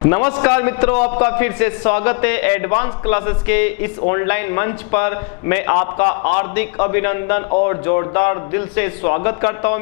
नमस्कार मित्रों, आपका फिर से स्वागत है एडवांस क्लासेस के इस ऑनलाइन मंच पर। मैं आपका हार्दिक अभिनंदन और जोरदार दिल से स्वागत करता हूं।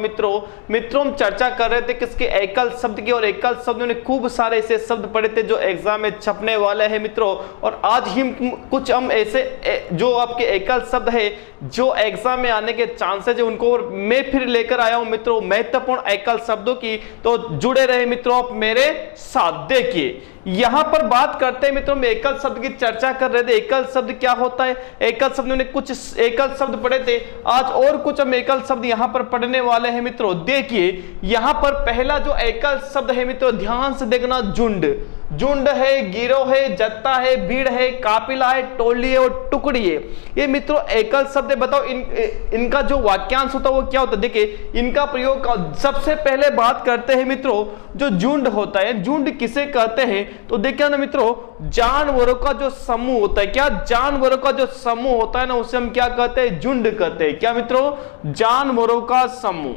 मित्रों हम चर्चा कर रहे थे किसके एकल शब्द की, और एकल शब्द में खूब सारे ऐसे शब्द पढ़े थे जो एग्जाम में छपने वाले हैं मित्रों। और आज ही कुछ हम ऐसे जो आपके एकल शब्द है जो एग्जाम में आने के चांसेस है उनको मैं फिर लेकर आया हूं मित्रों, महत्वपूर्ण एकल शब्दों की। तो जुड़े रहे मित्रों, आप मेरे साथ देखिए। यहां पर बात करते हैं मित्रों, हम एकल शब्द की चर्चा कर रहे थे। एकल शब्द क्या होता है, एकल शब्द में कुछ एकल शब्द पढ़े थे, आज और कुछ हम एकल शब्द यहां पर पढ़ने वाले हैं मित्रों। देखिए यहां पर पहला जो एकल शब्द है मित्रों, ध्यान से देखना। झुंड, झुंड है, गिरोह है, जत्था है, भीड़ है, काफिला है, टोली है और टुकड़ी है। ये मित्रों एकल शब्द है। बताओ इनका जो वाक्यांश होता है वो क्या होता है। देखिए इनका प्रयोग सबसे पहले बात करते हैं मित्रों, जो झुंड होता है, झुंड किसे कहते हैं तो देखिए ना मित्रों, जानवरों का जो समूह होता है। क्या जानवरों का जो समूह होता है ना, उसे हम क्या कहते हैं, झुंड कहते हैं। क्या मित्रों, जानवरों का समूह।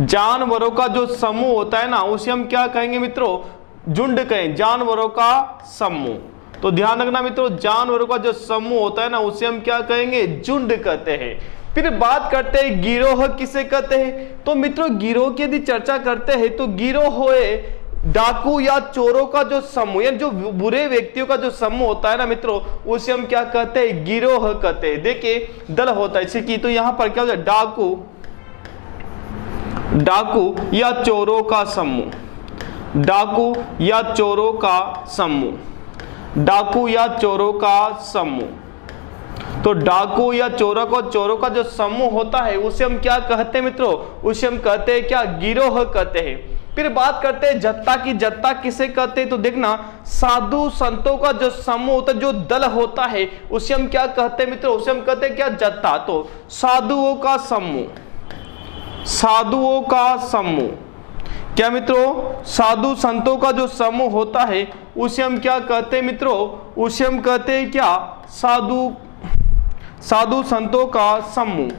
जानवरों का जो समूह होता है ना उसे हम क्या कहेंगे मित्रों, झुंड कहें, जानवरों का समूह। तो ध्यान रखना मित्रों, जानवरों का जो समूह होता है ना उसे हम क्या कहेंगे, झुंड कहते हैं। फिर बात करते हैं गिरोह किसे कहते हैं। तो मित्रों गिरोह की यदि चर्चा करते हैं तो गिरोह होए डाकू या चोरों का जो समूह, या जो बुरे व्यक्तियों का जो समूह होता है ना मित्रों, उसे हम क्या कहते हैं, गिरोह कहते हैं। देखिए दल होता है जैसे कि, तो यहां पर क्या होता है, डाकू या चोरों का समूह, डाकू या चोरों का समूह, डाकू या चोरों का समूह। तो डाकू या चोरों का जो समूह होता है उसे हम क्या कहते हैं मित्रों, उसे हम कहते हैं क्या, गिरोह कहते हैं। फिर बात करते हैं जत्था की। जत्था किसे कहते हैं तो देखना, साधु संतों का जो समूह होता है, जो दल होता है उसे हम क्या कहते हैं मित्रों, उसे हम कहते हैं क्या, जत्था। तो साधुओं का समूह, साधुओं का समूह। क्या मित्रों, साधु संतों का जो समूह होता है उसे हम क्या कहते हैं मित्रों, उसे हम कहते हैं क्या, साधु संतों का समूह।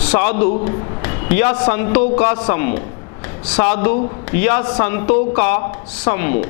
साधु या संतों का समूह, साधु या संतों का समूह।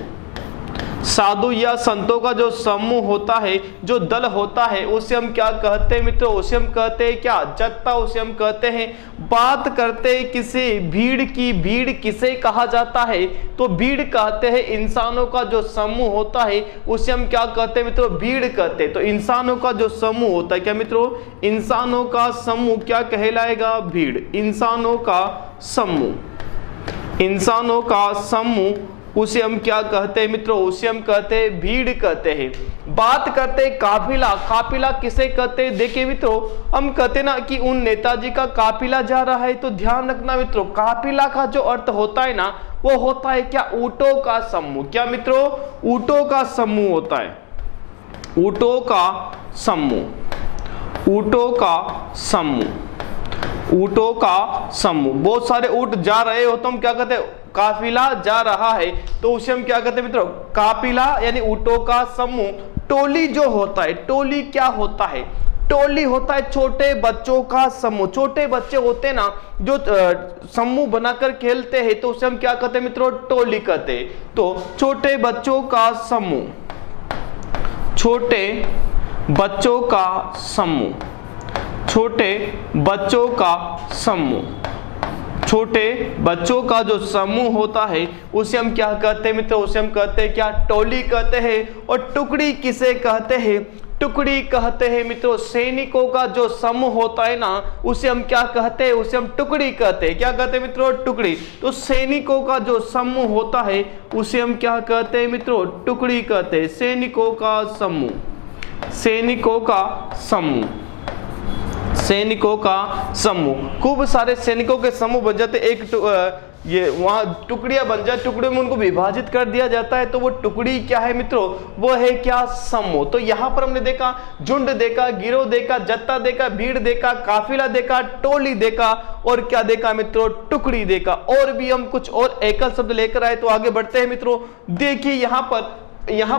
साधु या संतों का जो समूह होता है, जो दल होता है उसे हम क्या कहते हैं मित्रों, उसे हम कहते हैं क्या, जत्था उसे हम कहते हैं। बात करते हैं किसी भीड़ की। भीड़ किसे कहा जाता है तो भीड़ कहते हैं इंसानों का जो समूह होता है उसे हम क्या कहते हैं मित्रों, भीड़ कहते हैं। तो इंसानों का जो समूह होता है, क्या मित्रों, इंसानों का समूह क्या कहलाएगा, भीड़। इंसानों का समूह, इंसानों का समूह उसे हम क्या कहते हैं मित्रों, उसे हम कहते हैं भीड़ कहते हैं। बात करते हैं काफिला। काफिला किसे कहते हैं, देखिए मित्रों, हम कहते हैं ना कि उन नेताजी का काफिला जा रहा है। तो ध्यान रखना मित्रों, काफिला का जो अर्थ होता है ना वो होता है क्या, ऊंटों का समूह। क्या मित्रों, ऊंटों का समूह होता है, ऊंटों का समूह, ऊंटों का समूह, ऊंटों का समूह। बहुत सारे ऊंट जा रहे हो तो हम क्या कहते हैं, काफिला जा रहा है, तो उसे हम क्या कहते हैं मित्रों, काफिला यानी ऊंटों का समूह। टोली जो होता है, टोली क्या होता है, टोली होता है छोटे बच्चों का समूह। छोटे बच्चे होते हैं ना जो समूह बनाकर खेलते हैं, तो उसे हम क्या कहते हैं मित्रों, टोली कहते हैं। तो छोटे बच्चों का समूह, छोटे बच्चों का समूह, छोटे बच्चों का समूह। छोटे बच्चों का जो समूह होता है उसे हम क्या कहते हैं मित्रों, उसे हम कहते हैं क्या, टोली कहते हैं। और टुकड़ी किसे कहते हैं, टुकड़ी कहते हैं मित्रों सैनिकों का जो समूह होता है ना उसे हम क्या कहते हैं, उसे हम टुकड़ी कहते हैं। क्या कहते हैं मित्रों, टुकड़ी। तो सैनिकों का जो समूह होता है उसे हम क्या कहते हैं मित्रों, टुकड़ी कहते हैं। सैनिकों का समूह, सैनिकों का समूह, सैनिकों का समूह। खूब सारे सैनिकों के समूह बन जाते, एक ये वहां टुकड़ियां बन जाए, टुकड़ियों में उनको विभाजित कर दिया जाता है, तो वो टुकड़ी क्या है मित्रों, वो है क्या, समूह। तो यहां पर हमने देखा, झुंड देखा, गिरोह देखा, जत्था देखा, भीड़ देखा, काफिला देखा, टोली देखा, और क्या देखा मित्रों, टुकड़ी देखा। और भी हम कुछ और एकल शब्द लेकर आए, तो आगे बढ़ते हैं मित्रों। देखिए यहां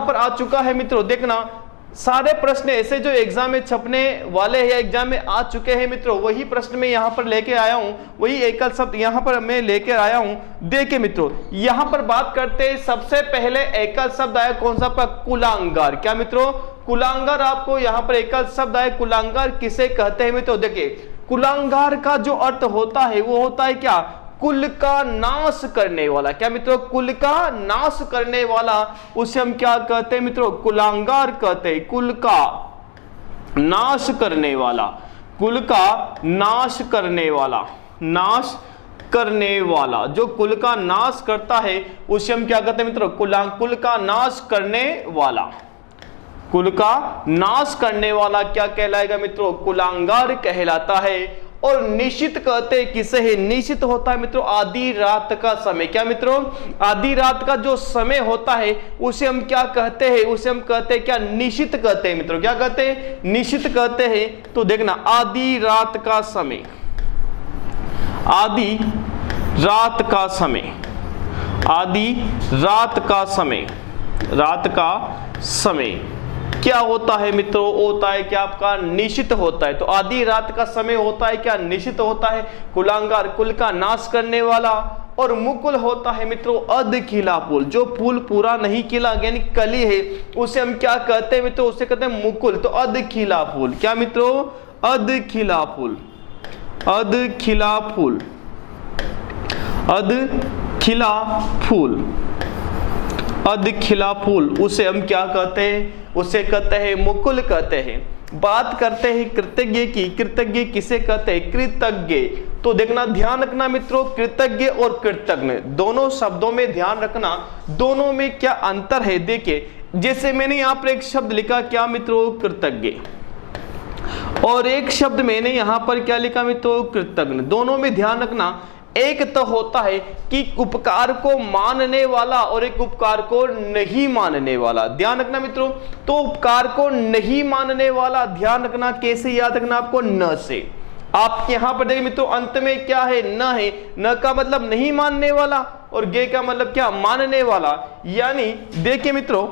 पर आ चुका है मित्रों, देखना, सारे प्रश्न ऐसे जो एग्जाम में छपने वाले हैं या एग्जाम में आ चुके हैं मित्रों, वही प्रश्न मैं यहाँ पर लेके आया हूँ, वही एकल शब्द यहाँ पर मैं लेके आया हूँ। देखिए मित्रों, यहाँ पर बात करते हैं, सबसे पहले एकल शब्द आया कौन सा? कुलांगार। क्या मित्रों? कुलांगार। आपको यहाँ पर एकल शब्द आया कुलांगार किसे कहते हैं मित्रों? देखिए, कुलांगार का जो अर्थ होता है वो होता है क्या? कुल का नाश करने वाला। क्या मित्रों? कुल का नाश करने वाला, उसे हम क्या कहते हैं मित्रों? कुलांगार कहते हैं। कुल का नाश करने वाला, कुल का नाश करने वाला, नाश करने वाला, जो कुल का नाश करता है उसे हम क्या कहते हैं मित्रों? कुल का नाश करने वाला। कुल का नाश करने वाला क्या कहलाएगा मित्रों? कुलांगार कहलाता है। और निशित कहते हैं किसे है? निशित होता है मित्रों आधी रात का समय। क्या मित्रों? आधी रात का जो समय होता है उसे हम क्या कहते हैं? उसे हम कहते हैं क्या? निशित कहते हैं मित्रों। क्या कहते हैं? निशित कहते हैं। तो देखना, आधी रात का समय, आधी रात का समय, आधी रात का समय, रात का समय क्या होता है मित्रों? होता है क्या आपका? निशित होता है। तो आधी रात का समय होता है क्या? निशित होता है। कुलांगार कुल का नाश करने वाला। और मुकुल होता है मित्रों अध खिला फूल, जो फूल पूरा नहीं खिला यानी कली है उसे हम क्या कहते हैं मित्रों? उसे कहते हैं मुकुल। तो अध खिला फूल। क्या मित्रों? अध खिला फूल, अध खिला फूल, अध खिला फूल, अध खिला फूल, उसे हम क्या कहते हैं? उसे कहते हैं मुकुल कहते हैं। बात करते हैं कृतज्ञ की। कृतज्ञ किसे कहते हैं? कृतज्ञ। तो देखना, ध्यान रखना मित्रों, कृतज्ञ और कृतज्ञ दोनों शब्दों में ध्यान रखना, दोनों में क्या अंतर है। देखिए, जैसे मैंने यहाँ पर एक शब्द लिखा, क्या मित्रों? कृतज्ञ, और एक शब्द मैंने यहाँ पर क्या लिखा मित्रों? कृतज्ञ। दोनों में ध्यान रखना, एक तो होता है कि उपकार को मानने वाला और एक उपकार को नहीं मानने वाला। ध्यान रखना मित्रों, तो उपकार को नहीं मानने वाला ध्यान रखना, कैसे याद रखना आपको? न से। आप यहां पर देखिए मित्रों, अंत में क्या है? न है। न का मतलब नहीं मानने वाला और गे का मतलब क्या? मानने वाला। यानी देखिए मित्रों,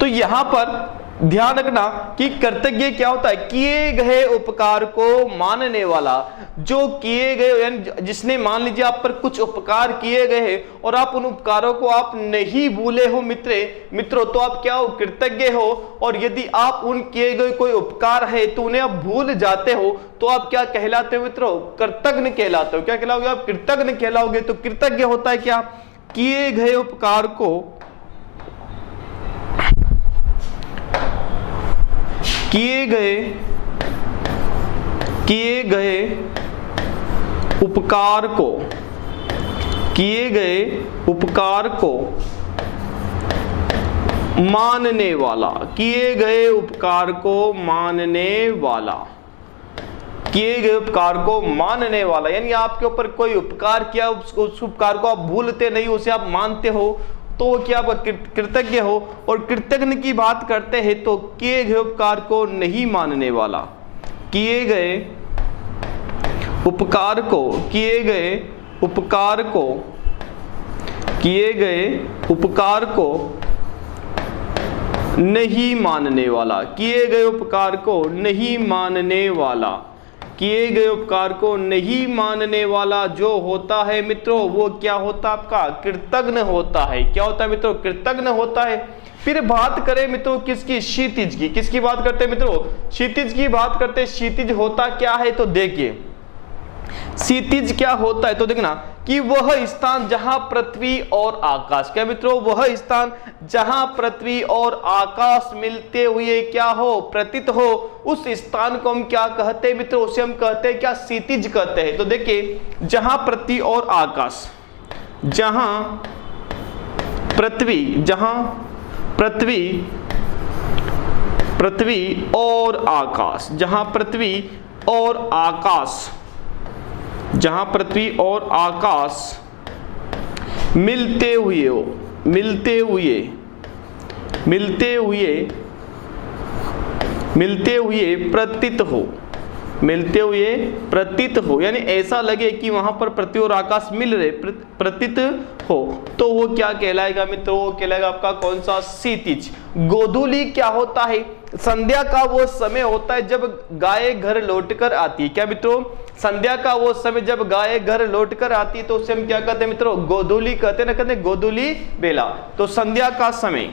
तो यहां पर ध्यान रखना कि कृतज्ञ क्या होता है? किए गए उपकार को मानने वाला। जो किए गए यानी जिसने, मान लीजिए आप पर कुछ उपकार किए गए हैं और आप उन उपकारों को आप नहीं भूले हो मित्रों, तो आप क्या हो? कृतज्ञ हो। और यदि आप उन किए गए कोई उपकार है तो उन्हें आप भूल जाते हो तो आप क्या कहलाते हो मित्रों? कृतज्ञ कहलाते हो। क्या कहलाओगे आप? कृतज्ञ कहलाओगे। तो कृतज्ञ होता है क्या? किए गए उपकार को, किए गए उपकार को, किए गए उपकार को मानने वाला, किए गए उपकार को मानने वाला, किए गए उपकार को मानने वाला। यानी आपके ऊपर कोई उपकार किया, उस उपकार को आप भूलते नहीं, उसे आप मानते हो, तो क्या आप कृतज्ञ हो। और कृतज्ञ की बात करते हैं तो किए गए उपकार को नहीं मानने वाला, किए गए उपकार को, किए गए उपकार को, किए गए उपकार को नहीं मानने वाला, किए गए उपकार को नहीं मानने वाला, किए गए उपकार को नहीं मानने वाला जो होता है मित्रों, वो क्या होता है आपका? कृतज्ञ होता है। क्या होता है मित्रों? कृतज्ञ होता है। फिर बात करें मित्रों किसकी? क्षितिज की। किसकी बात करते हैं मित्रों? क्षितिज की बात करते हैं। क्षितिज होता क्या है? तो देखिए, क्षितिज क्या होता है? तो देखना कि वह स्थान जहां पृथ्वी और आकाश, क्या मित्रों? वह स्थान जहां पृथ्वी और आकाश मिलते हुए क्या हो? प्रतीत हो, उस स्थान को हम क्या कहते हैं मित्रों? उसे हम कहते हैं क्या? क्षितिज कहते हैं। तो देखिए, जहां पृथ्वी और आकाश, जहां पृथ्वी, जहां पृथ्वी, पृथ्वी और आकाश, जहां पृथ्वी और आकाश, जहां पृथ्वी और आकाश मिलते हुए हो, मिलते हुए, मिलते हुए, मिलते हुए प्रतीत हो, मिलते हुए प्रतीत हो, यानी ऐसा लगे कि वहां पर पृथ्वी और आकाश मिल रहे, प्रतीत हो, तो वो क्या कहलाएगा मित्रों? वो कहलाएगा आपका कौन सा? क्षितिज। गोधूली क्या होता है? संध्या का वो समय होता है जब गाय घर लौटकर आती है। क्या मित्रों? संध्या का वो समय जब गाय घर लौटकर आती है तो उसे हम क्या कहते हैं मित्रों? गोधूली कहते हैं ना, कहते हैं गोधूली बेला। तो संध्या का समय,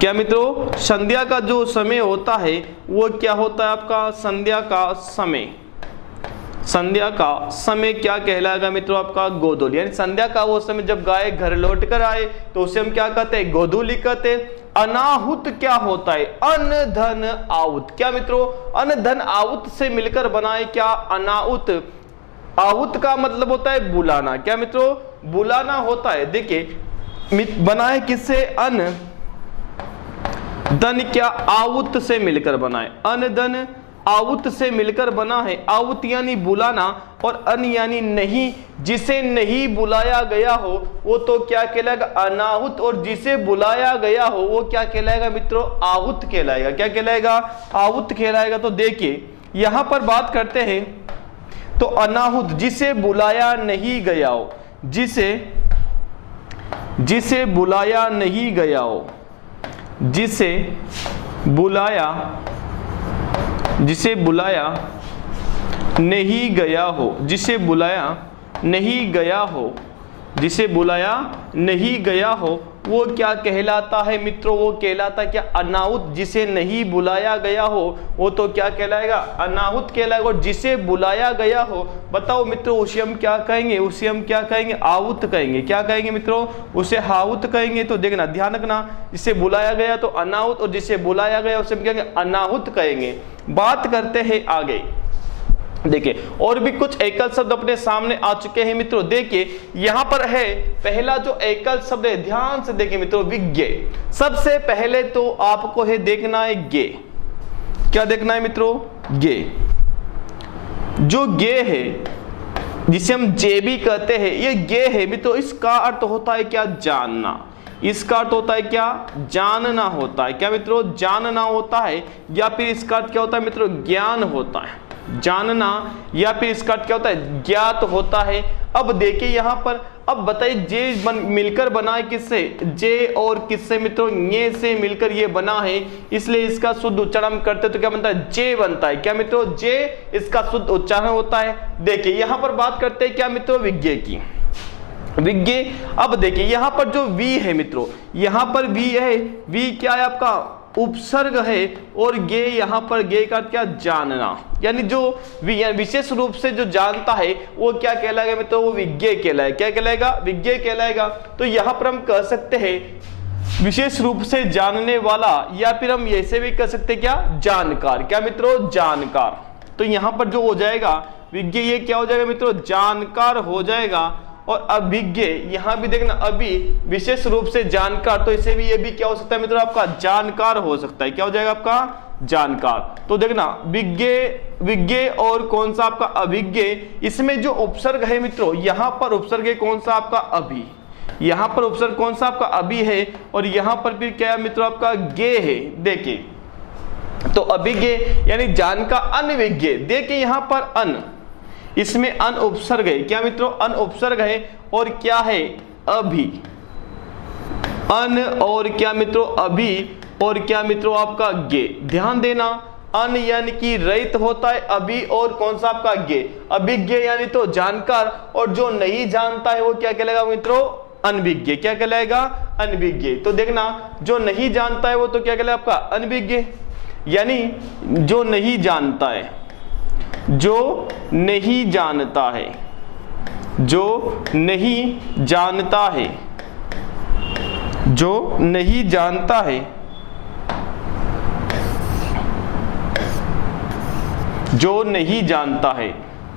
क्या मित्रों? संध्या का जो समय होता है वो क्या होता है आपका? संध्या का समय। संध्या का समय क्या कहलाएगा मित्रों? आपका गोधूली। यानी संध्या का वो समय जब गाय घर लौट कर आए तो उसे हम क्या कहते हैं? गोधूली कहते हैं। अनाहुत क्या होता है? अन्न धन आहुत। क्या मित्रों? अन्न धन आहुत से मिलकर बनाए क्या? अनाहुत। आहुत का मतलब होता है बुलाना। क्या मित्रों? बुलाना होता है। देखिए बनाए किससे? अन्न धन क्या? आहुत से मिलकर बनाए। अन्न धन आहुत से मिलकर बना है। आहुत यानी बुलाना और अन यानी नहीं, जिसे नहीं बुलाया गया हो वो तो क्या कहलाएगा? अनाहुत। और जिसे बुलाया गया हो वो क्या कहलाएगा मित्रों? आहुत कहलाएगा। क्या कहलाएगा? आहुत कहलाएगा। तो देखिए यहां पर बात करते हैं तो अनाहुत जिसे बुलाया नहीं गया हो, जिसे बुलाया नहीं गया हो, जिसे बुलाया नहीं गया हो, जिसे बुलाया नहीं गया हो, जिसे बुलाया नहीं गया हो, वो क्या कहलाता है मित्रों? वो कहलाता है क्या? अनाहुत। जिसे नहीं बुलाया गया हो वो तो क्या कहलाएगा? अनाहुत कहलाएगा। और जिसे बुलाया गया हो, बताओ मित्रों, उसे हम क्या कहेंगे? उसे हम क्या कहेंगे? आहुत कहेंगे। क्या कहेंगे मित्रों? उसे आहुत कहेंगे। तो देखना, ध्यान रखना, जिसे बुलाया गया तो अनाहुत और जिसे बुलाया गया उसे हम क्या कहेंगे? अनाहुत कहेंगे। बात करते हैं आगे। देखिए और भी कुछ एकल शब्द अपने सामने आ चुके हैं मित्रों। देखिए यहां पर है पहला जो एकल शब्द है, ध्यान से देखिए मित्रों, विज्ञ। सबसे पहले तो आपको है देखना है गे। क्या देखना है मित्रों? गे। जो गे है जिसे हम जे भी कहते हैं, ये गे है मित्रों। इसका अर्थ होता है क्या? जानना। इसका अर्थ होता है क्या? जानना होता है। क्या मित्रों? जानना होता है। या फिर इसका अर्थ क्या होता है मित्रों? ज्ञान होता है। जानना या फिर इसका अर्थ क्या होता है? ज्ञात होता है। अब देखिए यहां पर, अब बताइए जे मिलकर बना है किससे? जे और किससे मित्रों? ये से मिलकर ये बना है, इसलिए इसका शुद्ध उच्चारण करते तो क्या बनता है? जे बनता है। क्या मित्रों? जे इसका शुद्ध उच्चारण होता है। देखिए यहां पर बात करते हैं क्या मित्रों? विज्ञ की। विज्ञ। अब देखिए यहां पर जो वी है मित्रों, यहां पर वी है। वी क्या है आपका? उपसर्ग है। और गे, यहां पर गे का क्या? जानना। यानी जो विशेष रूप से जो जानता है वो क्या कहलाएगा मित्रों? वो विज्ञ कहलाएगा। क्या कहलाएगा? विज्ञ कहलाएगा। तो यहां पर हम कह सकते हैं विशेष रूप से जानने वाला, या फिर हम ऐसे भी कह सकते हैं क्या? जानकार। क्या मित्रों? जानकार। तो यहां पर जो हो जाएगा विज्ञ, ये क्या हो जाएगा मित्रों? जानकार हो जाएगा। और अभिज्ञ, यहां भी देखना, अभी विशेष रूप से जानकार, तो इसे भी ये भी क्या हो सकता है मित्रों? आपका जानकार हो सकता है। क्या हो जाएगा आपका? जानकार। तो देखना विज्ञ और कौन सा आपका? अभिज्ञ। इसमें जो उपसर्ग है मित्रों, यहां पर उपसर्ग है कौन सा? आपका अभि। यहां पर उपसर्ग कौन सा? आपका अभि है। और यहां पर फिर क्या है मित्रों? आपका गे है। देखिए तो अभिज्ञ यानी जान का अनविज्ञ। देखिए यहां पर अन, इसमें अन उपसर्ग है। क्या मित्रों? अन उपसर्ग है। और क्या है? अभी। अन और क्या मित्रों? अभी। और क्या मित्रों? आपका गे। ध्यान देना, अन यानी कि रहित होता है, अभी और कौन सा? आपका गे। अभिज्ञ यानी तो जानकार, और जो नहीं जानता है वो क्या कहलाएगा मित्रों? अनभिज्ञ। क्या कहलाएगा? अनभिज्ञ। तो देखना, जो नहीं जानता है वो तो क्या कहलाएगा? आपका अनभिज्ञ। यानी जो नहीं जानता है, जो नहीं जानता है, जो नहीं जानता है, जो नहीं जानता है, जो नहीं जानता है,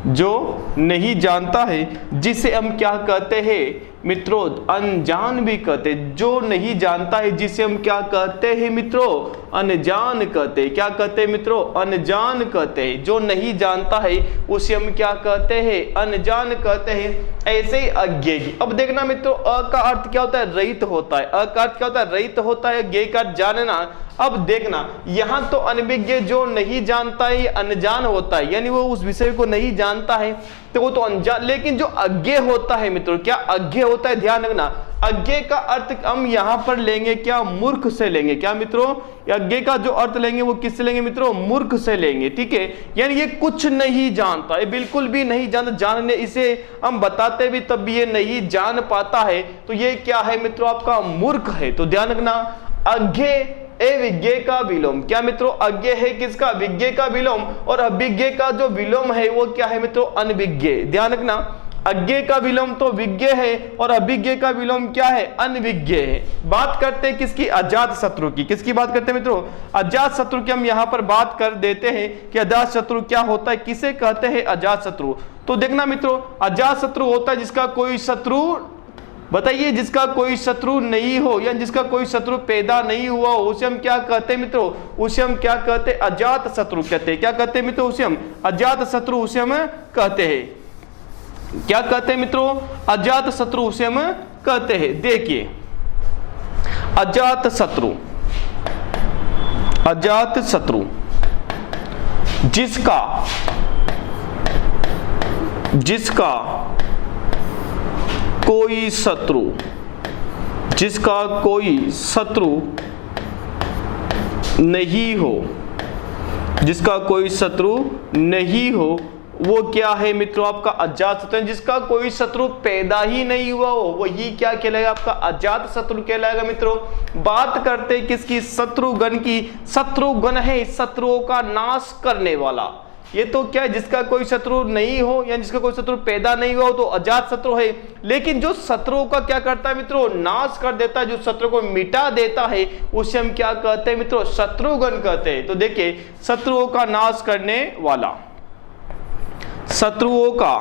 जो नहीं जानता है, जिसे हम क्या कहते हैं? मित्रों अनजान भी कहते, जो नहीं जानता है जिसे हम क्या कहते हैं मित्रों, अनजान कहते हैं। क्या कहते हैं मित्रों, अनजान कहते हैं। जो नहीं जानता है उसे हम क्या कहते हैं, अनजान कहते हैं। ऐसे ही अज्ञे की, अब देखना मित्रों अ का अर्थ क्या होता है, रहित होता है। अ का अर्थ क्या होता है, रहित होता है। ज्ञ का जानना। अब देखना यहां तो अनभिज्ञ, जो नहीं जानता है अनजान होता है, यानी वो उस विषय को नहीं जानता है तो वो तो अनजान। लेकिन जो अज्ञे होता है मित्रों, क्या अज्ञे होता है, ध्यान रखना। अज्ञे का अर्थ हम यहां पर लेंगे क्या, मूर्ख से लेंगे। क्या मित्रों, अज्ञे का जो अर्थ लेंगे वो किससे लेंगे मित्रों, मूर्ख से लेंगे। ठीक है, यानी ये कुछ नहीं जानता, ये बिल्कुल भी नहीं जानता। जानने इसे हम बताते भी तब भी ये नहीं जान पाता है, तो ये क्या है मित्रों, आपका मूर्ख है। तो ध्यान रखना अज्ञे विज्ञ का विलोम। क्या मित्रों, अज्ञ है किसका, विज्ञ का विलोम, और अभिज्ञ का जो विलोम है वो क्या है मित्रों, अनभिज्ञ। ध्यान रखना अज्ञ का विलोम तो विज्ञ है और अभिज्ञ का विलोम क्या है, अनभिज्ञ है। बात करते हैं किसकी, अजात शत्रु की। किसकी बात करते हैं मित्रों, अजात शत्रु की। हम यहां पर बात कर देते हैं कि अजात शत्रु क्या होता है, किसे कहते हैं अजात शत्रु। तो देखना मित्रों अजात शत्रु होता है जिसका कोई शत्रु, बताइए, जिसका कोई शत्रु नहीं हो या जिसका कोई शत्रु पैदा नहीं हुआ हो, उसे हम क्या कहते हैं मित्रों, उसे हम क्या कहते हैं, अजात शत्रु कहते हैं। क्या कहते हैं मित्रों, उसे हम अजात शत्रु उसे हम कहते हैं। क्या कहते हैं मित्रों, अजात शत्रु उसे हम कहते हैं। देखिए अजात शत्रु, अजात शत्रु जिसका कोई शत्रु, जिसका कोई शत्रु नहीं हो, जिसका कोई शत्रु नहीं हो, वो क्या है मित्रों, आपका अजात शत्रु। जिसका कोई शत्रु पैदा ही नहीं हुआ हो वही क्या कहलाएगा, आपका अजात शत्रु कहलाएगा। मित्रों बात करते हैं किसकी, शत्रुगण की। शत्रुगण है शत्रुओं का नाश करने वाला। ये तो क्या है, जिसका कोई शत्रु नहीं हो या जिसका कोई शत्रु पैदा नहीं हुआ हो तो अजात शत्रु है। लेकिन जो शत्रुओं का क्या करता है मित्रों, नाश कर देता है, जो शत्रु को मिटा देता है उसे हम क्या कहते हैं मित्रों, शत्रुगण कहते हैं। तो देखिए शत्रुओं का नाश करने वाला, शत्रुओं का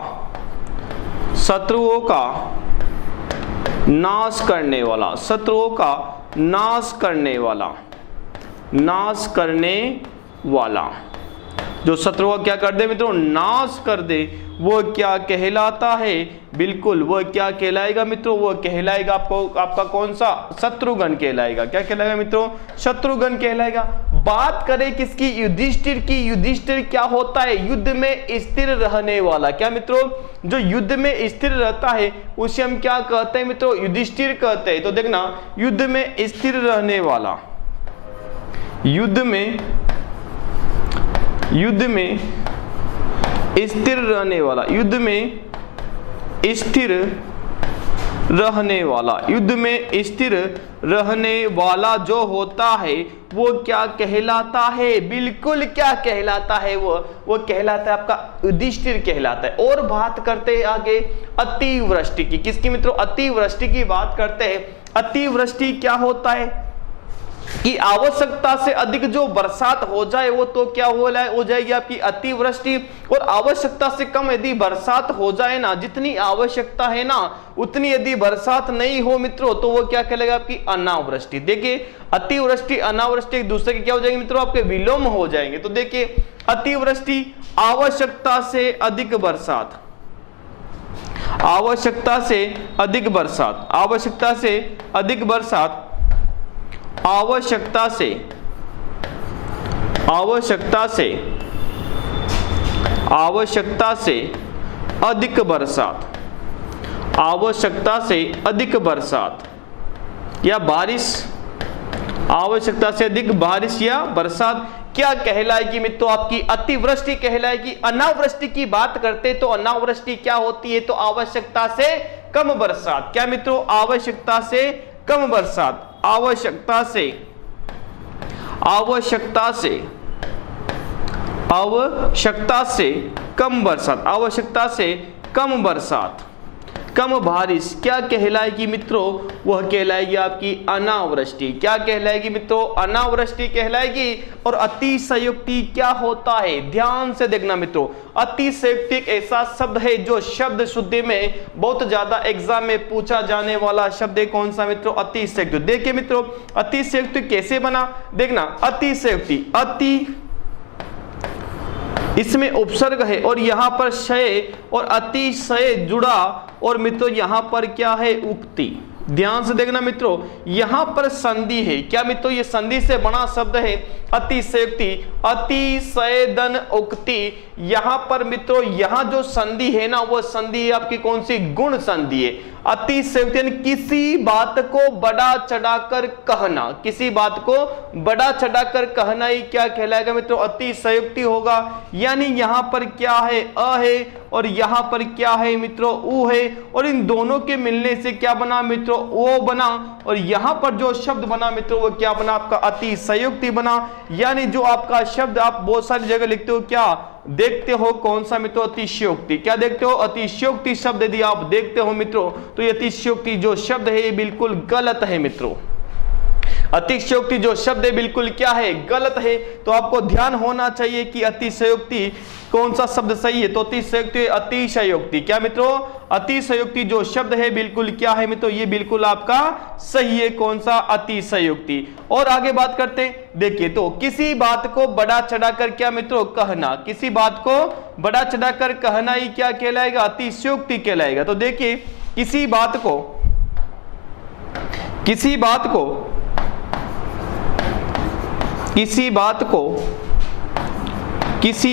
नाश करने वाला, शत्रुओं का नाश करने वाला, नाश करने वाला, जो शत्रुओं का क्या कर दे मित्रों, नाश कर दे, वो क्या कहलाता है, बिल्कुल वो क्या कहलाएगा मित्रों, वो कहलाएगा आपका कौन सा, शत्रुगण कहलाएगा। क्या कहलाएगा मित्रों, शत्रुगण कहलाएगा। बात करें किसकी, युधिष्ठिर की। युधिष्ठिर क्या होता है, युद्ध में स्थिर रहने वाला। क्या मित्रों, जो युद्ध में स्थिर रहता है उसे हम क्या कहते हैं मित्रों, युधिष्ठिर कहते हैं। तो देखना युद्ध में स्थिर रहने वाला, युद्ध में स्थिर रहने वाला, युद्ध में स्थिर रहने वाला, युद्ध में स्थिर रहने वाला जो होता है वो क्या कहलाता है, बिल्कुल क्या कहलाता है, वो कहलाता है आपका युधिष्ठिर कहलाता है। और बात करते हैं आगे अतिवृष्टि की। किसकी मित्रों, अतिवृष्टि की बात करते हैं। अतिवृष्टि क्या होता है कि आवश्यकता से अधिक जो बरसात हो जाए वो तो क्या हो जाएगी आपकी अतिवृष्टि। और आवश्यकता से कम यदि बरसात हो जाए ना, जितनी आवश्यकता है ना उतनी यदि बरसात नहीं हो मित्रों तो वो क्या कहलाएगा, आपकी अनावृष्टि। देखिए अतिवृष्टि अनावृष्टि एक दूसरे के क्या हो जाएंगे मित्रों, आपके विलोम हो जाएंगे। तो देखिए अतिवृष्टि आवश्यकता से अधिक बरसात, आवश्यकता से अधिक बरसात, आवश्यकता से अधिक बरसात, आवश्यकता से अधिक बरसात, आवश्यकता से अधिक बरसात या बारिश, आवश्यकता से अधिक बारिश या बरसात क्या कहलाएगी मित्रों, आपकी अतिवृष्टि कहलाएगी। अनावृष्टि की बात करते तो अनावृष्टि क्या होती है, तो आवश्यकता से कम बरसात। क्या मित्रों, आवश्यकता से कम बरसात, आवश्यकता से कम बरसात, आवश्यकता से कम बरसात कम बारिश क्या कहलाएगी मित्रों? वह कहलाएगी आपकी अनावृष्टि। क्या कहलाएगी मित्रों? अनावृष्टि कहलाएगी। और अतिशयोक्ति क्या होता है? ध्यान से देखना मित्रों, अतिशयोक्ति एक ऐसा शब्द है जो शब्द शुद्धि में बहुत ज्यादा एग्जाम में पूछा जाने वाला शब्द है। कौन सा मित्रों? अतिशयोक्ति। देखिए मित्रों, अतिशयोक्ति कैसे बना? देखना, अतिशयोक्ति, अति इसमें उपसर्ग है और यहां पर शय और अतिशय जुड़ा और मित्रों यहां पर क्या है? उक्ति। ध्यान से देखना मित्रों, यहां पर संधि है। क्या मित्रों? ये संधि से बना शब्द है अतिशयोक्ति, अतिशयदन उक्ति। यहां पर मित्रों यहां जो संधि है ना, वो संधि आपकी कौन सी? गुण संधि है। अतिशयोक्ति किसी बात को बड़ा चढ़ाकर कहना, किसी बात को बड़ा चढ़ाकर कहना ही क्या कहलाएगा मित्रों? अतिशयोक्ति होगा। यानी यहां पर क्या है? अ है और यहां पर क्या है मित्रों? उ है और इन दोनों के मिलने से क्या बना मित्रों? ओ बना। और यहां पर जो शब्द बना मित्रों वो क्या बना? आपका अतिशयोक्ति बना। यानी जो आपका शब्द आप बहुत सारी जगह लिखते हो, क्या देखते हो? कौन सा मित्रों? अतिशयोक्ति। क्या देखते हो? अतिशयोक्ति शब्द यदि आप देखते हो मित्रों तो ये अतिशयोक्ति जो शब्द है ये बिल्कुल गलत है मित्रों। अतिशयोक्ति जो शब्द है बिल्कुल क्या है? गलत है। तो आपको ध्यान होना चाहिए कि अतिशयोक्ति कौन सा शब्द सही है? तो अतिशयोक्ति, अतिशयोक्ति। क्या मित्रों? अतिशयोक्ति जो शब्द है बिल्कुल क्या है मित्रों? ये बिल्कुल आपका सही है। कौन सा? अतिशयोक्ति। और आगे बात करते हैं। देखिए, तो किसी बात को बड़ा चढ़ाकर क्या मित्रों? कहना। किसी बात को बड़ा चढ़ाकर कहना ही क्या कहलाएगा? अतिशयोक्ति कहलाएगा। तो देखिए, किसी बात को किसी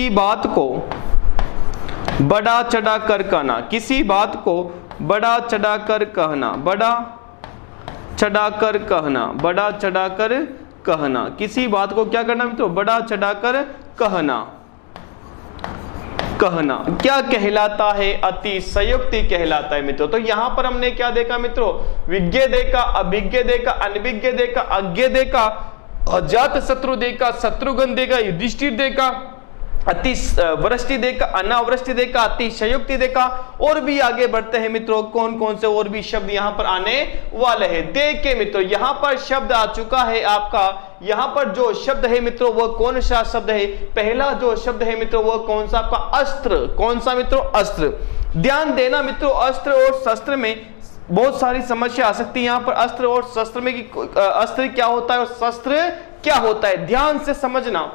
बात को बड़ा चढ़ाकर कहना, किसी बात को बड़ा चढ़ाकर कहना, बड़ा चढ़ाकर कहना, बड़ा चढ़ाकर कहना। किसी बात को क्या करना मित्रों? बड़ा चढ़ाकर कहना, कहना क्या कहलाता है? अतिशयोक्ति कहलाता है मित्रों। तो यहां पर हमने क्या देखा मित्रों? विज्ञ देखा, अभिज्ञ देखा, अनभिज्ञ देखा, अज्ञ देखा, अजात शत्रु देखा, शत्रुघ्न देखा, युधिष्ठिर देखा, अतिवृष्टि देखा, अनावृष्टि देखा, अतिशयोक्ति देखा। और भी आगे बढ़ते हैं मित्रों, कौन कौन से और भी शब्द यहां पर आने वाले हैं। देखिए मित्रों, यहां पर शब्द आ चुका है आपका। यहां पर जो शब्द है मित्रों वो कौन सा शब्द है? पहला जो शब्द है मित्रों वो कौन सा? आपका अस्त्र। कौन सा मित्रों? अस्त्र। ध्यान देना मित्रों, अस्त्र और शस्त्र में बहुत सारी समस्या आ सकती है। यहां पर अस्त्र और शस्त्र में कि अस्त्र क्या होता है और शस्त्र क्या होता है, ध्यान से समझना।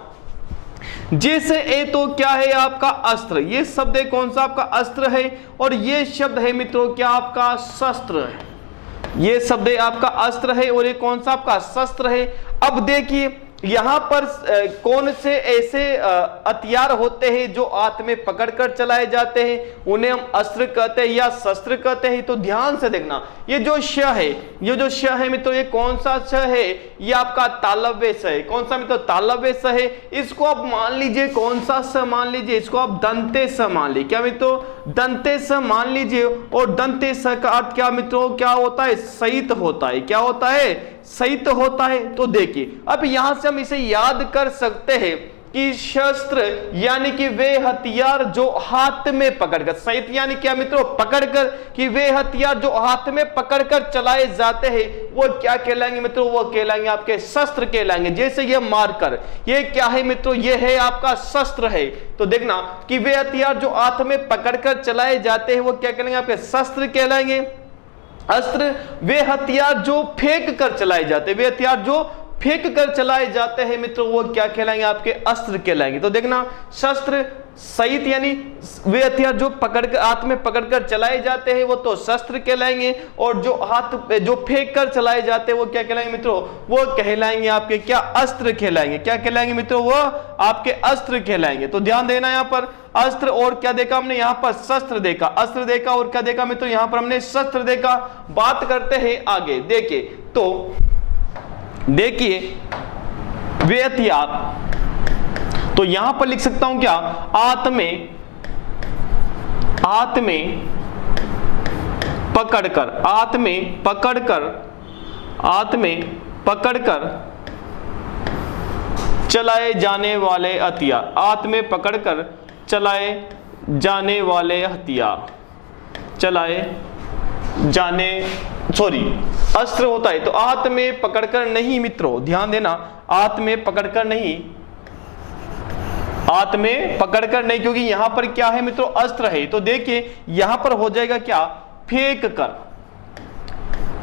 जैसे ए तो क्या है आपका? अस्त्र। ये शब्द है कौन सा? आपका अस्त्र है। और ये शब्द है मित्रों क्या? आपका शस्त्र है। ये शब्द है आपका अस्त्र है और ये कौन सा? आपका शस्त्र है। अब देखिए यहां पर कौन से ऐसे हथियार होते हैं जो हाथ में पकड़कर चलाए जाते हैं, उन्हें हम अस्त्र कहते हैं या शस्त्र कहते हैं। तो ध्यान से देखना, ये जो श है, ये जो श है मित्रों, ये कौन सा श है? ये आपका तालव्य स है। कौन सा मित्रों? तालव्य स है। इसको आप मान लीजिए कौन सा स मान लीजिए? इसको आप दंते स मान लीजिए। क्या मित्रों? दंते स मान लीजिए। और दंते स का अर्थ क्या मित्रों? क्या होता है? सहित होता है। क्या होता है? सहित होता है। तो देखिए, अब यहां से हम इसे याद कर सकते हैं कि शस्त्र यानी कि वे हथियार जो हाथ में पकड़कर, सहित यानी क्या मित्रों? पकड़कर, कि वे हथियार जो हाथ में पकड़कर चलाए जाते हैं वो क्या कहलाएंगे मित्रों? वो कहलाएंगे आपके शस्त्र कहलाएंगे। जैसे ये मारकर, ये क्या है मित्रों? ये है आपका शस्त्र है। तो देखना कि वे हथियार जो हाथ में पकड़कर चलाए जाते हैं वो क्या कहलाएंगे? आपके शस्त्र कहलाएंगे। अस्त्र वे हथियार जो फेंक कर चलाए जाते हैं, वे हथियार जो फेंक कर चलाए जाते हैं मित्रों वो क्या कहलाएंगे? आपके अस्त्र कहलाएंगे। तो देखना, शस्त्र सहित यानी वे हथियार जो पकड़कर हाथ में पकड़कर चलाए जाते हैं वो तो शस्त्र कहलाएंगे। और जो हाथ जो फेंक कर चलाए जाते हैं वो क्या कहलाएंगे मित्रों? वो कहलाएंगे आपके क्या? अस्त्र कहलाएंगे। क्या कहलाएंगे मित्रों? वो आपके अस्त्र कहलाएंगे। तो ध्यान देना, यहाँ पर अस्त्र और क्या देखा हमने? यहाँ पर शस्त्र देखा, अस्त्र देखा और क्या देखा मित्रों? यहाँ पर हमने शस्त्र देखा। बात करते हैं आगे। देखिए, तो देखिए वे हथियार, तो यहां पर लिख सकता हूं क्या? हाथ में पकड़कर, हाथ में पकड़कर चलाए जाने वाले हथियार, हाथ में पकड़कर चलाए जाने वाले हथियार, चलाए जाने, सॉरी अस्त्र होता है तो हाथ में पकड़कर नहीं मित्रों, ध्यान देना, हाथ में पकड़कर नहीं, हाथ में पकड़कर नहीं, क्योंकि यहां पर क्या है मित्रों, अस्त्र है। तो देखिए यहां पर हो जाएगा क्या, फेंक कर,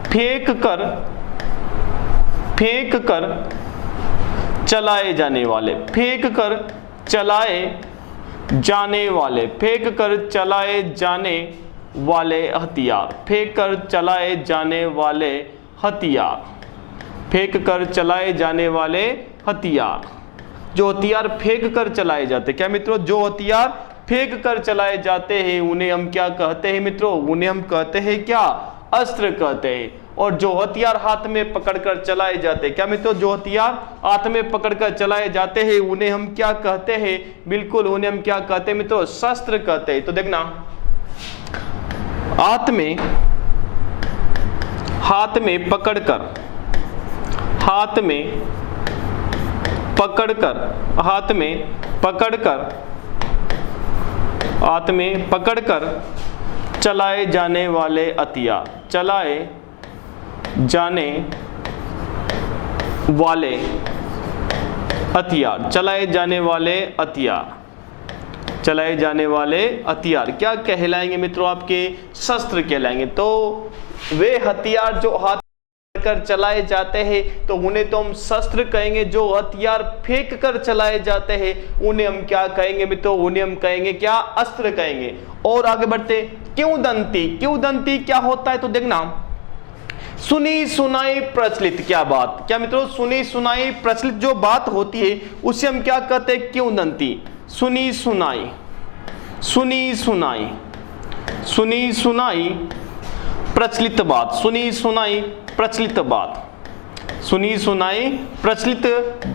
फेंक कर, फेंक कर चलाए जाने वाले, फेंक कर चलाए जाने वाले, फेंक कर चलाए जाने वाले हथियार, फेंक कर चलाए जाने वाले हथियार, फेंक कर चलाए जाने वाले हथियार। जो हथियार फेंक कर चलाए जाते, क्या मित्रों, जो हथियार फेंक कर चलाए जाते हैं उन्हें हम क्या कहते हैं मित्रों, उन्हें हम कहते हैं क्या, अस्त्र कहते हैं। और जो हथियार हाथ में पकड़कर चलाए जाते हैं, क्या मित्रों, जो हथियार हाथ में पकड़कर चलाए जाते हैं उन्हें हम क्या कहते हैं, बिल्कुल उन्हें हम क्या कहते हैं मित्रों, शस्त्र कहते हैं। तो देखना, हाथ में पकड़कर, हाथ में पकड़कर, हाथ में पकड़कर, हाथ में पकड़कर चलाए जाने वाले हथियार, चलाए जाने वाले हथियार, चलाए जाने वाले हथियार, चलाए जाने वाले हथियार क्या कहलाएंगे मित्रों, आपके शस्त्र कहलाएंगे। तो वे हथियार जो हाथ कर चलाए जाते हैं तो उन्हें तो हम शस्त्र कहेंगे, जो हथियार फेंक कर चलाए जाते हैं उन्हें हम क्या कहेंगे मित्रों, उन्हें हम कहेंगे क्या, अस्त्र कहेंगे। और आगे बढ़ते, किंवदंती, किंवदंती क्या होता है, तो देखना, सुनी सुनाई प्रचलित, क्या बात, क्या मित्रों, सुनी सुनाई प्रचलित जो बात होती है उसे हम क्या कहते हैं, किंवदंती। सुनी सुनाई, सुनी सुनाई, सुनी सुनाई प्रचलित बात, सुनी सुनाई प्रचलित बात, सुनी सुनाई प्रचलित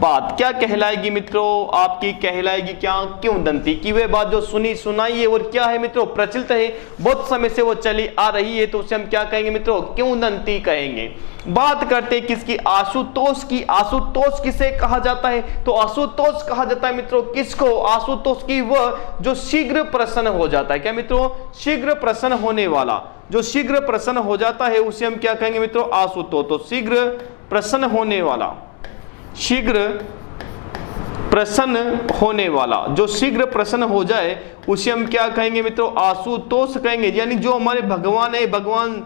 बात क्या कहलाएगी मित्रों, आपकी कहलाएगी क्या, किंवदंती। की वे बात जो सुनी सुनाई है और क्या है मित्रों, प्रचलित है, बहुत समय से वो चली आ रही है, तो उसे हम क्या कहेंगे मित्रों, किंवदंती कहेंगे। बात करते हैं किसकी, आशुतोष की। आशुतोष किसे कहा जाता है, तो आशुतोष कहा जाता है मित्रों किसको, आशुतोष की वह जो शीघ्र प्रसन्न हो जाता है, क्या मित्रों, शीघ्र प्रसन्न होने वाला, जो शीघ्र प्रसन्न हो जाता है उसे हम क्या कहेंगे मित्रों, आशुतोष। तो शीघ्र प्रसन्न होने वाला, शीघ्र प्रसन्न होने वाला, जो शीघ्र प्रसन्न हो जाए उसे हम क्या कहेंगे मित्रों, आशुतोष कहेंगे। यानी जो हमारे भगवान है, भगवान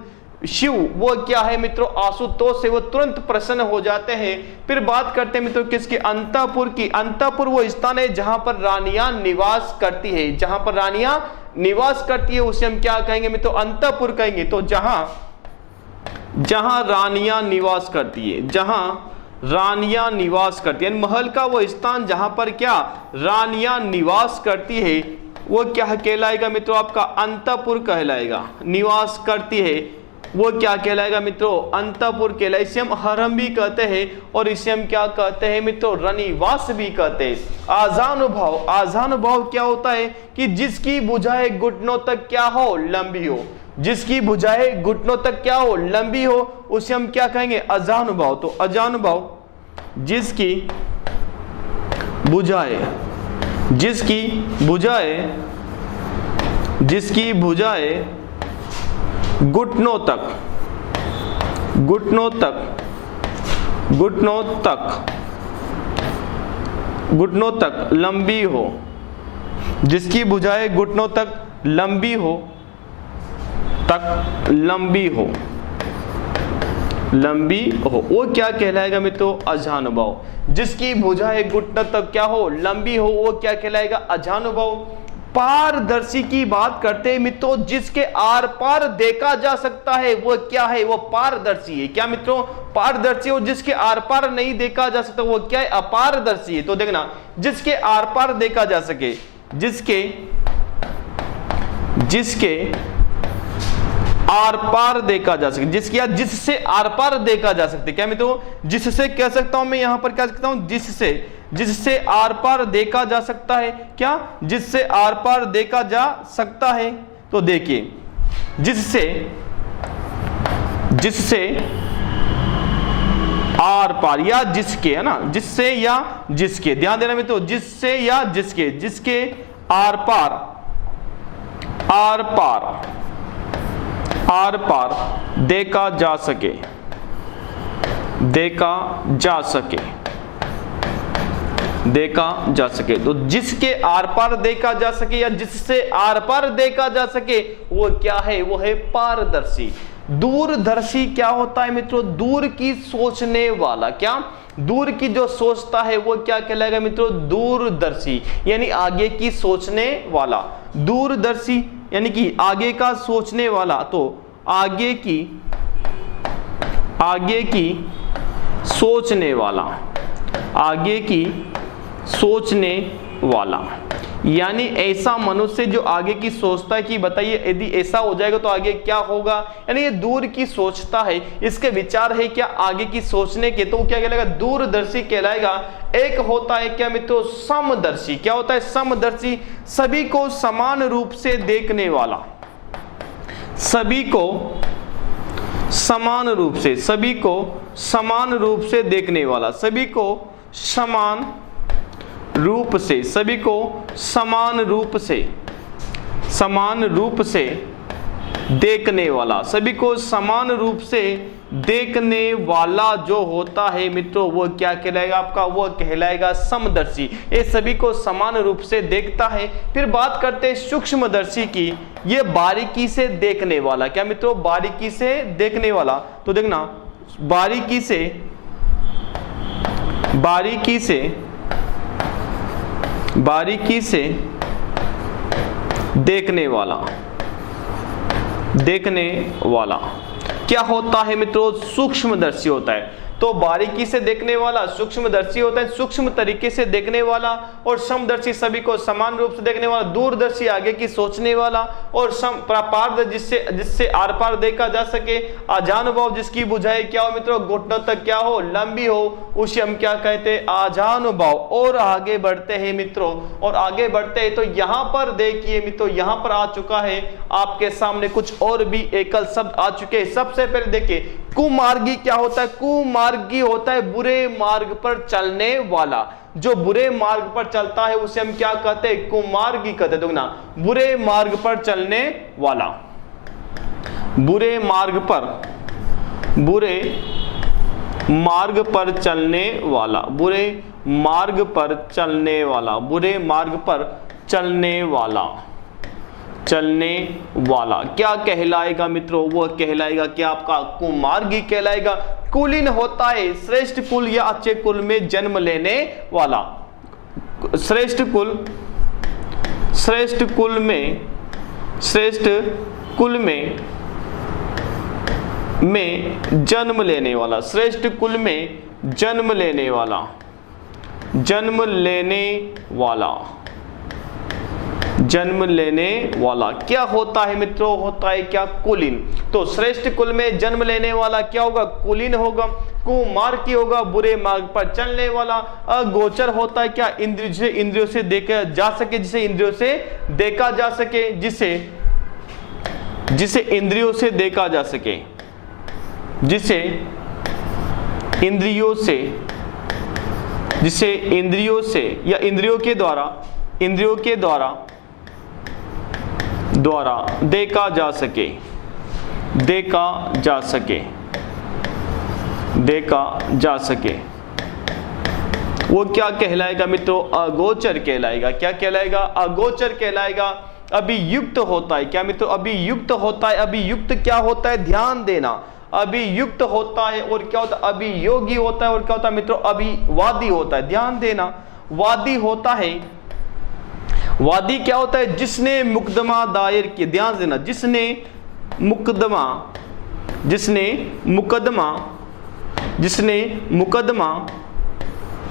शिव, वो क्या है मित्रों, आशुतोष से वो तुरंत प्रसन्न हो जाते हैं। फिर बात करते हैं मित्रों किसकी, अंतःपुर की। अंतःपुर वो स्थान है जहां पर रानियां निवास करती है, जहां पर रानियां निवास करती है उसे हम क्या कहेंगे मित्रों, अंतःपुर कहेंगे। तो जहां रानियां निवास करती है, जहां रानियां निवास करती है, महल का वो स्थान जहां पर क्या रानियां निवास करती है वो क्या कहलाएगा मित्रों, आपका अंतःपुर कहलाएगा। निवास करती है वो क्या कहलाएगा मित्रों, अंतःपुर कहलाएगा। इसे हम हरम भी कहते हैं और इसे हम क्या कहते हैं मित्रों, रनिवास भी कहते हैं। आजानुभाव, आजानुभाव क्या होता है कि जिसकी भुजाएं घुटनों तक क्या हो, लंबी हो, जिसकी भुजाएं घुटनों तक क्या हो, लंबी हो, उसे हम क्या कहेंगे, अजानुभाव। तो अजानुभाव जिसकी भुजाएं, जिसकी भुजाएं, जिसकी भुजाएं घुटनों तक, घुटनों तक, घुटनों तक, घुटनों तक लंबी हो, जिसकी भुजाएं घुटनों तक लंबी हो, तक लंबी हो, लंबी हो, वो क्या कहलाएगा मित्रों, अजानुभाव। जिसकी भुजाएं घुटनों तक क्या हो, लंबी हो, वो क्या कहलाएगा, अजानुभाव। पारदर्शी की बात करते हैं मित्रों, जिसके आर पार देखा जा सकता है वो क्या है, वो पारदर्शी है। क्या मित्रों, पारदर्शी हो, जिसके आर पार नहीं देखा जा सकता वो क्या है, अपारदर्शी है। तो देखना, जिसके आर पार देखा जा सके, जिसके आर पार देखा जा सके, जिसकी या जिससे आर पार देखा जा सकते, क्या मित्रों, जिससे कह सकता हूं मैं, यहां पर क्या सकता हूं, जिससे, जिससे आर पार देखा जा सकता है, क्या, जिससे आर पार देखा जा सकता है। तो देखिए, जिससे, जिससे आर पार या जिसके, है ना, जिससे या जिसके, ध्यान देना मित्रों, जिससे या जिसके, जिसके आर पार, आर पार, आर पार देखा जा सके, देखा जा सके, देखा जा सके। तो जिसके आर पार देखा जा सके या जिससे आर पार देखा जा सके वो क्या है? वो है पारदर्शी। दूरदर्शी क्या होता है मित्रों? दूर की सोचने वाला। क्या? दूर की जो सोचता है वो क्या कहलाएगा मित्रों? दूरदर्शी, यानी आगे की सोचने वाला। दूरदर्शी यानी कि आगे का सोचने वाला। तो आगे की सोचने वाला, आगे की सोचने वाला, यानी ऐसा मनुष्य जो आगे की सोचता है कि बताइए यदि ऐसा हो जाएगा तो आगे क्या होगा? यानी ये दूर की सोचता है, इसके विचार है क्या आगे की सोचने के, तो क्या कहलाएगा? दूरदर्शी कहलाएगा। एक होता है क्या मित्रों? समदर्शी। क्या होता है? समदर्शी, सभी को समान रूप से देखने वाला, सभी को समान रूप से, सभी को समान रूप से देखने वाला, सभी को समान रूप से, सभी को समान रूप से, समान रूप से देखने वाला, सभी को समान रूप से देखने वाला जो होता है मित्रों वो क्या कहलाएगा आपका? वो कहलाएगा समदर्शी। ये सभी को समान रूप से देखता है। फिर बात करते हैं सूक्ष्मदर्शी की। ये बारीकी से देखने वाला। क्या मित्रों? बारीकी से देखने वाला। तो देखना, बारीकी से, बारीकी से, बारीकी से देखने वाला, देखने वाला क्या होता है मित्रों? सूक्ष्मदर्शी होता है। तो बारीकी से देखने वाला सूक्ष्मदर्शी होता है, सूक्ष्म तरीके से देखने वाला। और समदर्शी सभी को समान रूप से देखने वाला, दूरदर्शी आगे की सोचने वाला, और पारदर्शी जिससे आर पार देखा जा सके, आजानुभाव जिसकी बुझाई क्या हो मित्रों? घुटनों तक क्या हो? लंबी हो, उसे हम क्या कहते हैं? आजानुभाव। और आगे बढ़ते हैं मित्रों, और आगे बढ़ते हैं तो यहाँ पर देखिए मित्रों, यहाँ पर आ चुका है आपके सामने कुछ और भी एकल शब्द आ चुके हैं। सबसे पहले देखिए, कुमार्गी क्या होता है? कुमार्गी होता है बुरे मार्ग पर चलने वाला। जो बुरे मार्ग पर चलता है उसे हम क्या कहते हैं? कुमार्गी कहते हैं। ना, बुरे मार्ग पर चलने वाला, बुरे मार्ग पर, बुरे मार्ग पर चलने वाला, बुरे मार्ग पर चलने वाला, बुरे मार्ग पर चलने वाला, चलने वाला क्या कहलाएगा मित्रों? वो कहलाएगा क्या आपका? कुमार्गी कहलाएगा। कुलीन होता है श्रेष्ठ कुल या अच्छे कुल में जन्म लेने वाला। श्रेष्ठ कुल, श्रेष्ठ कुल में, श्रेष्ठ कुल में जन्म लेने वाला, श्रेष्ठ कुल में जन्म लेने वाला, जन्म लेने वाला, जन्म लेने वाला क्या होता है मित्रों? होता है क्या? कुलीन। तो श्रेष्ठ कुल में जन्म लेने वाला क्या होगा? कुलीन होगा। कुमार्गी होगा बुरे मार्ग पर चलने वाला। अगोचर होता है क्या? इंद्रियों से देखा जा सके, जिसे इंद्रियों से देखा जा सके, जिसे इंद्रियों से देखा जा सके, जिसे इंद्रियों से, जिसे इंद्रियों से या इंद्रियों के द्वारा, इंद्रियों के द्वारा देखा जा सके, देखा जा सके, देखा जा सके, वो क्या कहलाएगा मित्रों? अगोचर कहलाएगा। क्या कहलाएगा? अगोचर कहलाएगा। अभियुक्त होता है क्या मित्रों? अभियुक्त होता है। अभियुक्त क्या होता है? ध्यान देना। अभियुक्त होता है और क्या होता है? अभियोगी होता है और क्या होता है मित्रों? अभिवादी होता है। ध्यान देना। वादी होता है, वादी क्या होता है? जिसने मुकदमा दायर किया। ध्यान देना, जिसने मुकदमा, जिसने मुकदमा, जिसने मुकदमा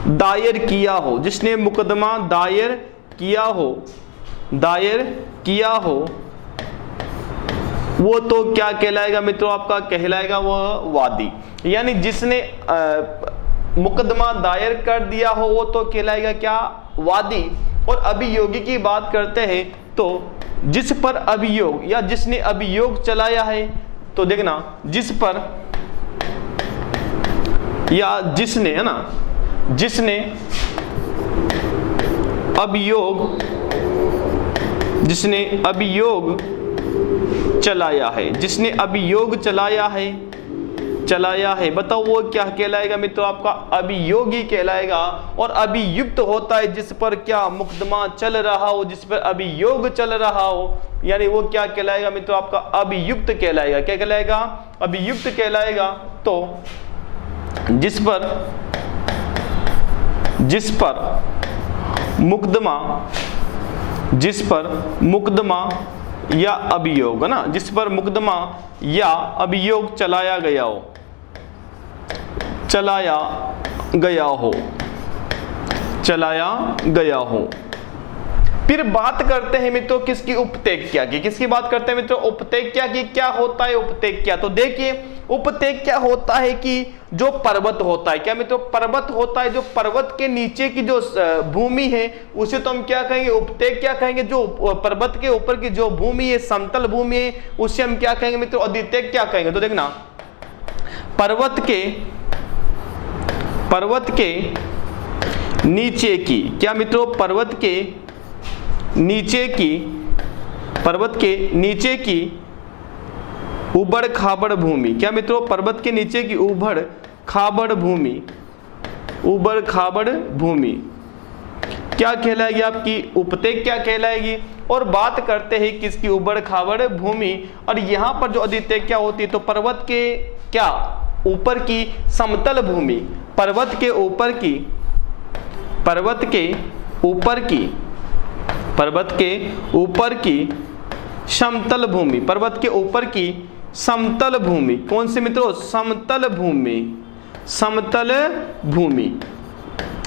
दायर किया हो, जिसने मुकदमा दायर किया हो, दायर किया हो, वो तो क्या कहलाएगा मित्रों? आपका कहलाएगा वह वादी। यानी जिसने मुकदमा दायर कर दिया हो वो तो कहलाएगा क्या? वादी। और अभियोगी की बात करते हैं तो जिस पर अभियोग या जिसने अभियोग चलाया है, तो देखना जिस पर या जिसने, है ना, जिसने अभियोग, जिसने अभियोग चलाया है, जिसने अभियोग चलाया है, बताओ वो क्या कहलाएगा मित्रों, आपका अभियोगी कहलाएगा। और अभियुक्त होता है जिस पर क्या मुकदमा चल रहा हो, जिस पर अभियोग चल रहा हो, यानी वो क्या कहलाएगा मित्रों, आपका अभियुक्त कहलाएगा। क्या कहलाएगा, अभियुक्त कहलाएगा। तो जिस पर मुकदमा या अभियोग है ना, जिस पर मुकदमा या अभियोग चलाया गया हो। फिर बात करते हैं मित्रों किसकी, उपतेक्या की। किसकी बात करते हैं मित्रों, उपतेक्या की। क्या होता है उपतेक्या, तो देखिए उपतेक्या होता है कि जो पर्वत होता है, क्या मित्रों, पर्वत होता है, जो पर्वत के नीचे की जो भूमि है उसे तो हम क्या कहेंगे, उपतेक्या कहेंगे। जो पर्वत के ऊपर की जो भूमि है, समतल भूमि है, उसे हम क्या कहेंगे मित्रों, अधितेक्या कहेंगे। तो देखना, पर्वत के नीचे की, क्या मित्रों, पर्वत के नीचे की उबड़ खाबड़ भूमि, क्या मित्रों, पर्वत के नीचे की उबड़ खाबड़ भूमि क्या कहलाएगी, आपकी उपतेक्या कहलाएगी। और बात करते हैं किसकी, उबड़ खाबड़ भूमि। और यहाँ पर जो अधितेक्या होती है तो पर्वत के क्या ऊपर की समतल भूमि, पर्वत के ऊपर की समतल भूमि, पर्वत के ऊपर की समतल भूमि, कौन से मित्रों, समतल भूमि।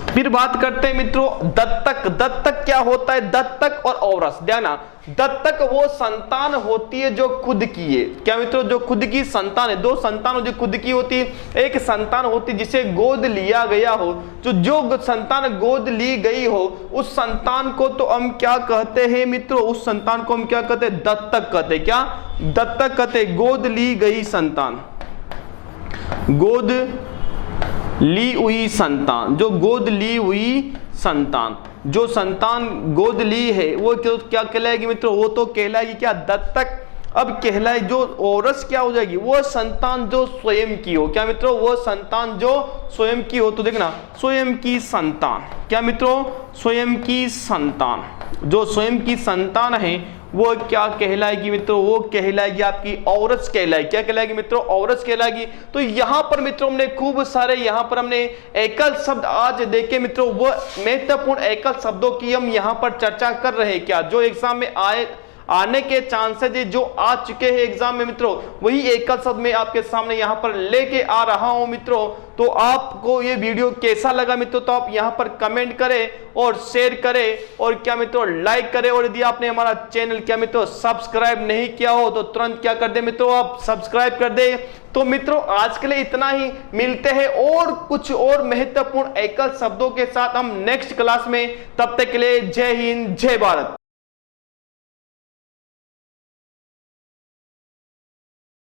फिर बात करते हैं मित्रों दत्तक क्या होता है, दत्तक और औरस। ध्यान, दत्तक वो संतान होती है जो खुद की है, क्या मित्रों, जो खुद की संतान है। दो संतान जो खुद की होती है, एक संतान होती है जिसे गोद लिया गया हो। जो संतान गोद ली गई हो उस संतान को तो हम क्या कहते हैं मित्रों, उस संतान को हम क्या कहते हैं, दत्तक कहते हैं। क्या, दत्तक कहते, गोद ली गई संतान, गोद ली हुई संतान, जो गोद ली हुई संतान, जो संतान गोद ली है वो क्या कहलाएगी मित्रों, वो तो कहलाएगी क्या, दत्तक। अब कहलाए जो औरस क्या हो जाएगी, वो संतान जो स्वयं की हो। क्या मित्रों, वो संतान जो स्वयं की हो। तो देखना, स्वयं की संतान, क्या मित्रों, स्वयं की संतान, जो स्वयं की संतान है वो क्या कहलाएगी मित्रों, वो कहलाएगी आपकी औरस कहलाएगी। क्या कहलाएगी मित्रों, औरस कहलाएगी। तो यहाँ पर मित्रों हमने खूब सारे यहाँ पर हमने एकल शब्द आज देखे मित्रों, वो महत्वपूर्ण एकल शब्दों की हम यहाँ पर चर्चा कर रहे हैं। क्या जो एग्जाम में आने के चांसेस है, जो आ चुके हैं एग्जाम में मित्रों, वही एकल शब्द में आपके सामने यहाँ पर लेके आ रहा हूं मित्रों। तो आपको ये वीडियो कैसा लगा मित्रों, तो आप यहाँ पर कमेंट करें और शेयर करें और क्या मित्रों लाइक करें। और यदि आपने हमारा चैनल क्या मित्रों सब्सक्राइब नहीं किया हो तो तुरंत क्या कर दे मित्रों, आप सब्सक्राइब कर दे। तो मित्रों आज के लिए इतना ही, मिलते हैं और कुछ और महत्वपूर्ण एकल शब्दों के साथ हम नेक्स्ट क्लास में। तब तक के लिए जय हिंद, जय भारत।